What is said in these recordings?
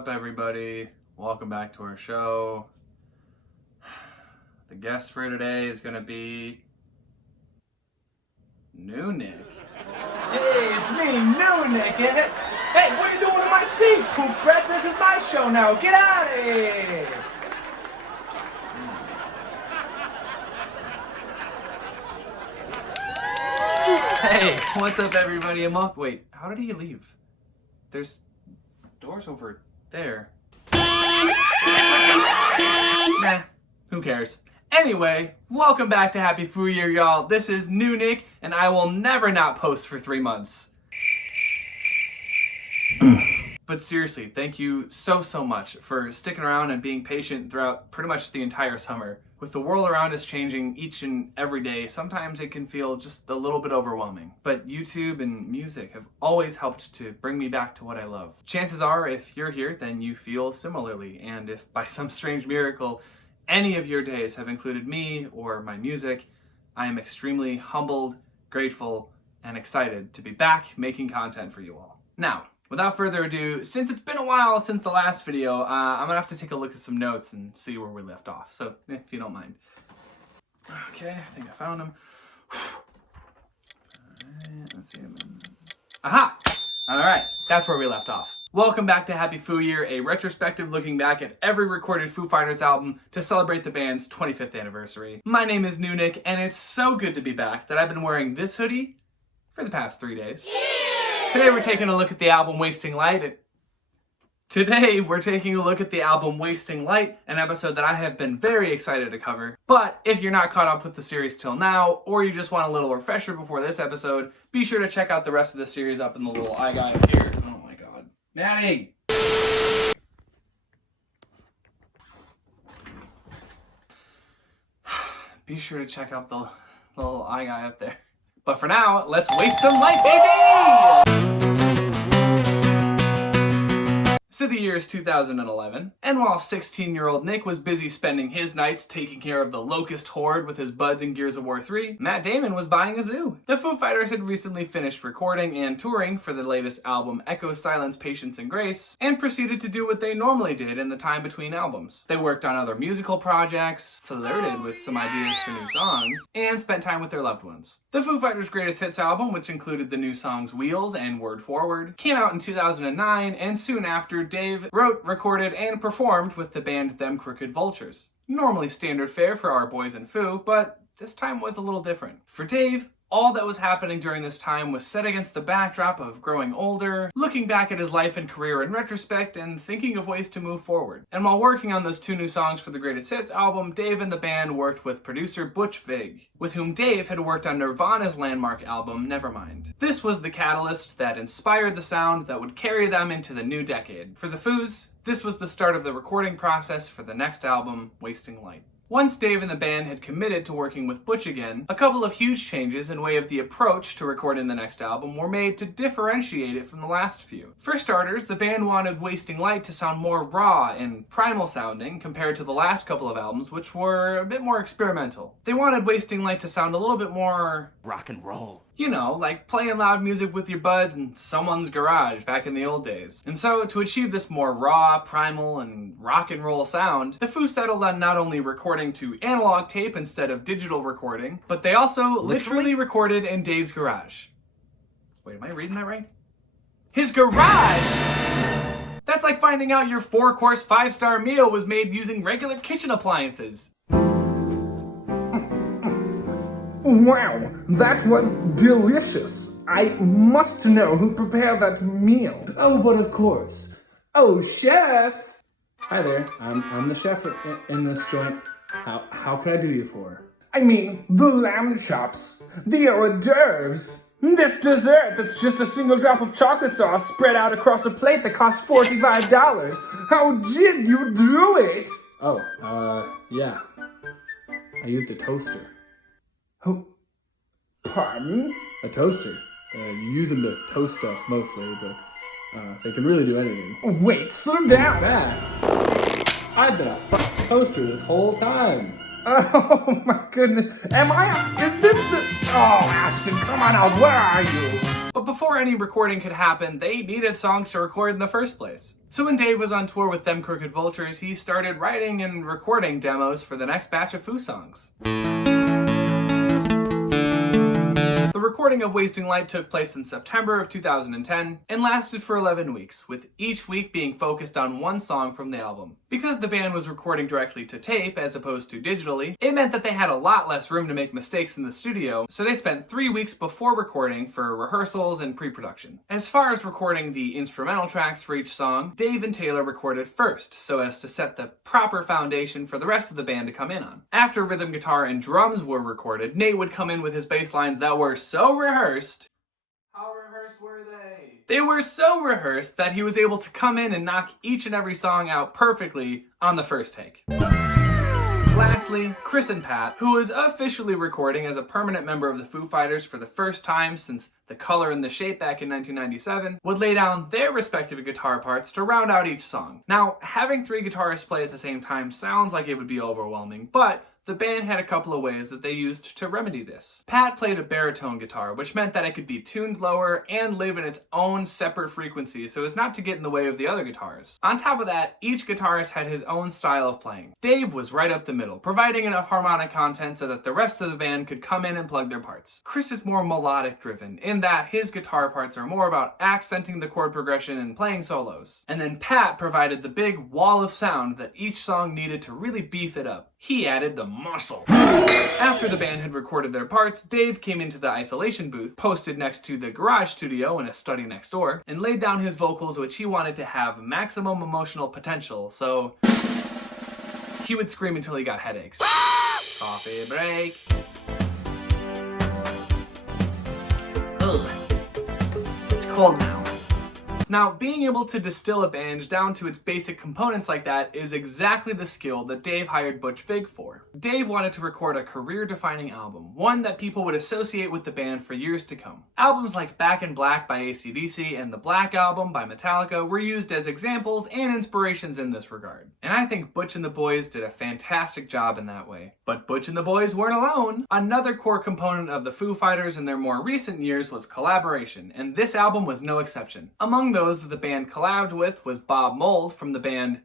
up, everybody? Welcome back to our show. The guest for today is going to be New Nick. Hey, it's me, New Nick, ain't it? Hey, what are you doing in my seat, poop breath? This is my show now. Get out of here! Hey, what's up, everybody? Wait, how did he leave? There's doors over there. Nah, who cares? Anyway, welcome back to Happy Foo Year, y'all. This is New Nick, and I will never not post for 3 months. But seriously, thank you so much for sticking around and being patient throughout pretty much the entire summer. With the world around us changing each and every day, sometimes it can feel just a little bit overwhelming. But YouTube and music have always helped to bring me back to what I love. Chances are, if you're here, then you feel similarly. And if by some strange miracle, any of your days have included me or my music, I am extremely humbled, grateful, and excited to be back making content for you all. Now, without further ado, since it's been a while since the last video, I'm gonna have to take a look at some notes and see where we left off. So, if you don't mind. Okay, I think I found him. Alright, let's see him. Aha! Alright, that's where we left off. Welcome back to Happy Foo Year, a retrospective looking back at every recorded Foo Fighters album to celebrate the band's 25th anniversary. My name is New Nick, and it's so good to be back that I've been wearing this hoodie for the past 3 days. Today we're taking a look at the album Wasting Light, an episode that I have been very excited to cover. But if you're not caught up with the series till now, or you just want a little refresher before this episode, be sure to check out the rest of the series up in the little eye guide here. Oh my god. Maddie! Be sure to check out the little eye guy up there. But for now, let's waste some light, baby! So the year is 2011, and while 16-year-old Nick was busy spending his nights taking care of the Locust Horde with his buds in Gears of War 3, Matt Damon was buying a zoo. The Foo Fighters had recently finished recording and touring for the latest album Echo, Silence, Patience, and Grace, and proceeded to do what they normally did in the time between albums. They worked on other musical projects, flirted with some ideas for new songs, and spent time with their loved ones. The Foo Fighters' greatest hits album, which included the new songs Wheels and Word Forward, came out in 2009, and soon after, Dave wrote, recorded, and performed with the band Them Crooked Vultures. Normally standard fare for our boys in Foo, but this time was a little different. For Dave, all that was happening during this time was set against the backdrop of growing older, looking back at his life and career in retrospect, and thinking of ways to move forward. And while working on those 2 new songs for the Greatest Hits album, Dave and the band worked with producer Butch Vig, with whom Dave had worked on Nirvana's landmark album, Nevermind. This was the catalyst that inspired the sound that would carry them into the new decade. For the Foos, this was the start of the recording process for the next album, Wasting Light. Once Dave and the band had committed to working with Butch again, a couple of huge changes in way of the approach to recording the next album were made to differentiate it from the last few. For starters, the band wanted Wasting Light to sound more raw and primal sounding compared to the last couple of albums, which were a bit more experimental. They wanted Wasting Light to sound a little bit more Rock and roll. You know, like playing loud music with your buds in someone's garage back in the old days. And so, to achieve this more raw, primal, and rock and roll sound, the Foo settled on not only recording to analog tape instead of digital recording, but they also literally recorded in Dave's garage. Wait, am I reading that right? His garage! That's like finding out your 4-course 5-star meal was made using regular kitchen appliances. Wow, that was delicious. I must know who prepared that meal. Oh, but of course. Oh, chef! Hi there, I'm the chef in this joint. How can I do you for? I mean, the lamb chops, the hors d'oeuvres, this dessert that's just a single drop of chocolate sauce spread out across a plate that costs $45. How did you do it? Oh, yeah. I used a toaster. Oh, pardon? A toaster. You use them to toast stuff mostly, but they can really do anything. Wait, slow down. In fact, I've been a fucking toaster this whole time. Oh my goodness. Is this the... Oh, Ashton, come on out. Where are you? But before any recording could happen, they needed songs to record in the first place. So when Dave was on tour with Them Crooked Vultures, he started writing and recording demos for the next batch of Foo songs. The recording of Wasting Light took place in September of 2010 and lasted for 11 weeks, with each week being focused on one song from the album. Because the band was recording directly to tape as opposed to digitally, it meant that they had a lot less room to make mistakes in the studio, so they spent 3 weeks before recording for rehearsals and pre-production. As far as recording the instrumental tracks for each song, Dave and Taylor recorded first, so as to set the proper foundation for the rest of the band to come in on. After rhythm guitar and drums were recorded, Nate would come in with his bass lines that were so rehearsed. How rehearsed were they? They were so rehearsed that he was able to come in and knock each and every song out perfectly on the first take. Lastly, Chris and Pat, who was officially recording as a permanent member of the Foo Fighters for the first time since The Color and the Shape back in 1997, would lay down their respective guitar parts to round out each song. Now, having 3 guitarists play at the same time sounds like it would be overwhelming, but the band had a couple of ways that they used to remedy this. Pat played a baritone guitar, which meant that it could be tuned lower and live in its own separate frequency so as not to get in the way of the other guitars. On top of that, each guitarist had his own style of playing. Dave was right up the middle, providing enough harmonic content so that the rest of the band could come in and plug their parts. Chris is more melodic driven, in that his guitar parts are more about accenting the chord progression and playing solos. And then Pat provided the big wall of sound that each song needed to really beef it up. He added the muscle. After the band had recorded their parts, Dave came into the isolation booth, posted next to the garage studio in a study next door, and laid down his vocals, which he wanted to have maximum emotional potential, so he would scream until he got headaches. Coffee break. Ugh. It's cold now. Now, being able to distill a band down to its basic components like that is exactly the skill that Dave hired Butch Vig for. Dave wanted to record a career-defining album, one that people would associate with the band for years to come. Albums like Back in Black by AC/DC and The Black Album by Metallica were used as examples and inspirations in this regard. And I think Butch and the Boys did a fantastic job in that way. But Butch and the Boys weren't alone. Another core component of the Foo Fighters in their more recent years was collaboration, and this album was no exception. Among those that the band collabed with was Bob Mould from the band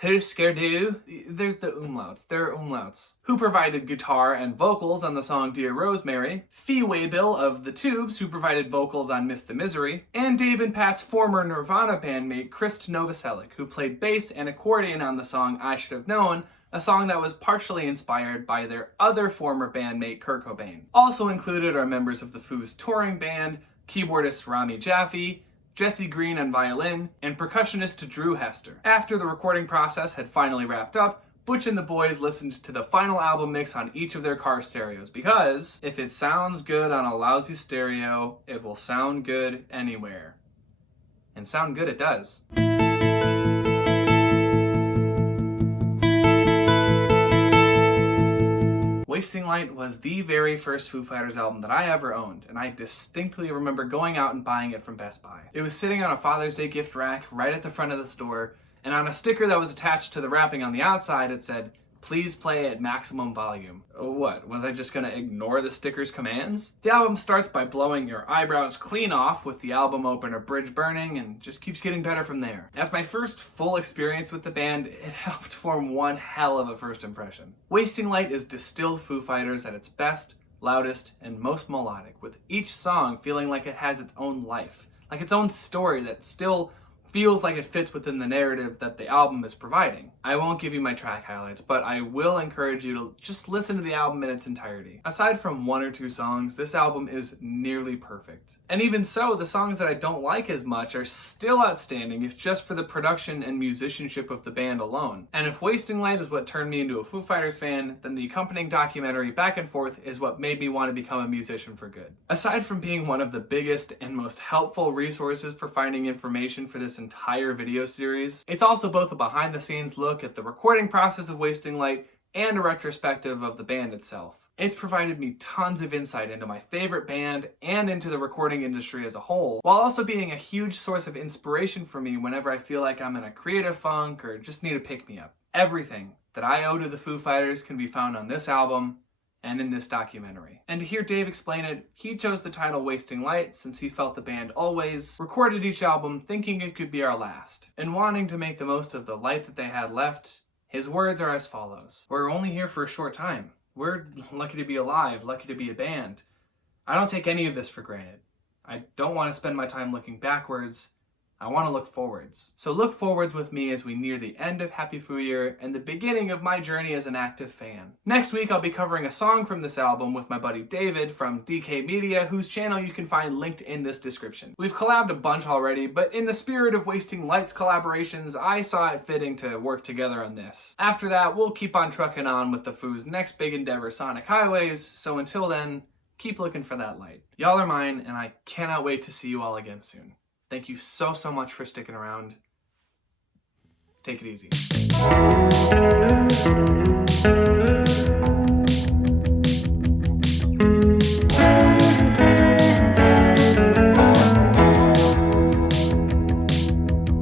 Husker Du. There's the umlauts, there are umlauts. Who provided guitar and vocals on the song Dear Rosemary, Fee Waybill of The Tubes, who provided vocals on Miss the Misery, and Dave and Pat's former Nirvana bandmate Krist Novoselic, who played bass and accordion on the song I Should Have Known, a song that was partially inspired by their other former bandmate Kurt Cobain. Also included are members of the Foo's touring band, keyboardist Rami Jaffe, Jesse Green on violin, and percussionist Drew Hester. After the recording process had finally wrapped up, Butch and the Boys listened to the final album mix on each of their car stereos, because if it sounds good on a lousy stereo, it will sound good anywhere. And sound good it does. Wasting Light was the very first Foo Fighters album that I ever owned, and I distinctly remember going out and buying it from Best Buy. It was sitting on a Father's Day gift rack right at the front of the store, and on a sticker that was attached to the wrapping on the outside it said, "Please play at maximum volume." What, was I just gonna ignore the sticker's commands? The album starts by blowing your eyebrows clean off with the album opener Bridge Burning, and just keeps getting better from there. As my first full experience with the band, it helped form one hell of a first impression. Wasting Light is distilled Foo Fighters at its best, loudest, and most melodic, with each song feeling like it has its own life, like its own story that still feels like it fits within the narrative that the album is providing. I won't give you my track highlights, but I will encourage you to just listen to the album in its entirety. Aside from 1 or 2 songs, this album is nearly perfect. And even so, the songs that I don't like as much are still outstanding if just for the production and musicianship of the band alone. And if Wasting Light is what turned me into a Foo Fighters fan, then the accompanying documentary Back and Forth is what made me want to become a musician for good. Aside from being one of the biggest and most helpful resources for finding information for this entire video series, it's also both a behind-the-scenes look at the recording process of Wasting Light and a retrospective of the band itself. It's provided me tons of insight into my favorite band and into the recording industry as a whole, while also being a huge source of inspiration for me whenever I feel like I'm in a creative funk or just need a pick-me-up. Everything that I owe to the Foo Fighters can be found on this album and in this documentary. And to hear Dave explain it, he chose the title Wasting Light since he felt the band always recorded each album thinking it could be our last, and wanting to make the most of the light that they had left. His words are as follows: "We're only here for a short time. We're lucky to be alive, lucky to be a band. I don't take any of this for granted. I don't want to spend my time looking backwards. I want to look forwards. So look forwards with me as we near the end of Happy Foo Year and the beginning of my journey as an active fan." Next week, I'll be covering a song from this album with my buddy David from DK Media, whose channel you can find linked in this description. We've collabed a bunch already, but in the spirit of Wasting Light's collaborations, I saw it fitting to work together on this. After that, we'll keep on trucking on with the Foo's next big endeavor, Sonic Highways, so until then, keep looking for that light. Y'all are mine, and I cannot wait to see you all again soon. Thank you so much for sticking around. Take it easy.